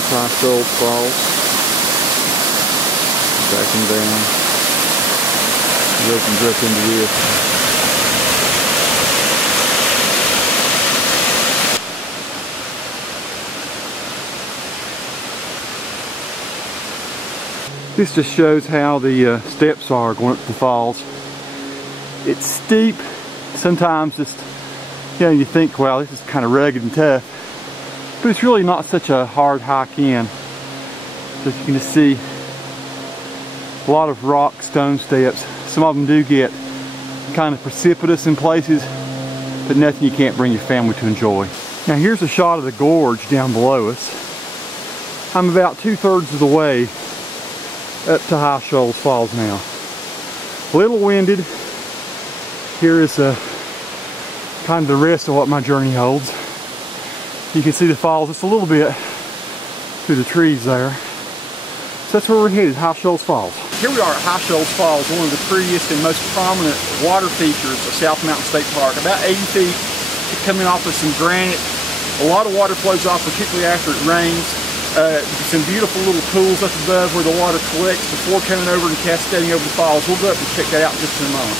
Here's High Shoals Falls. Backing down. It opens up into this. This just shows how the steps are going up the falls. It's steep. Sometimes just, you think, well, this is kind of rugged and tough. But it's really not such a hard hike in. So you can just see a lot of rock, stone steps. Some of them do get kind of precipitous in places, but nothing you can't bring your family to enjoy. Now here's a shot of the gorge down below us. I'm about 2/3 of the way up to High Shoals Falls now. A little winded. Here is kind of the rest of what my journey holds. You can see the falls just a little bit through the trees there. So that's where we're headed, High Shoals Falls. Here we are at High Shoals Falls, one of the prettiest and most prominent water features of South Mountain State Park. About 80 feet, coming off of some granite. A lot of water flows off, particularly after it rains. Some beautiful little pools up above where the water collects before coming over and cascading over the falls. We'll go up and check that out in just a moment.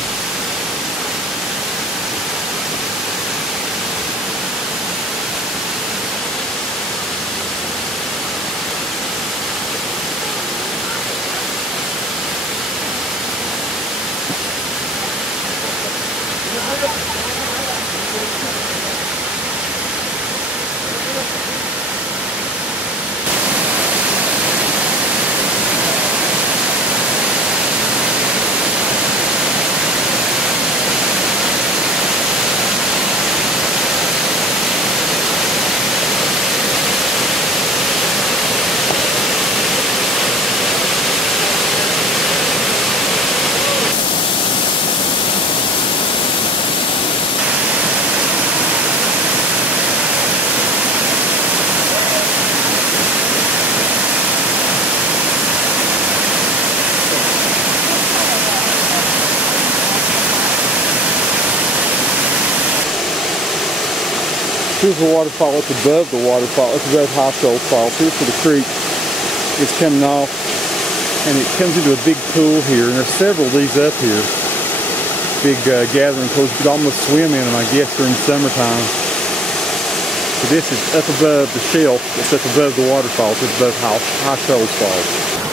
Here's the waterfall up above the waterfall, up above High Shoals Falls. Here's where the creek is coming off, and it comes into a big pool here, and there's several of these up here. Big gathering pools. You could almost swim in them, I guess, during summertime. So this is up above the shelf. It's up above the waterfalls, up above High Shoals Falls.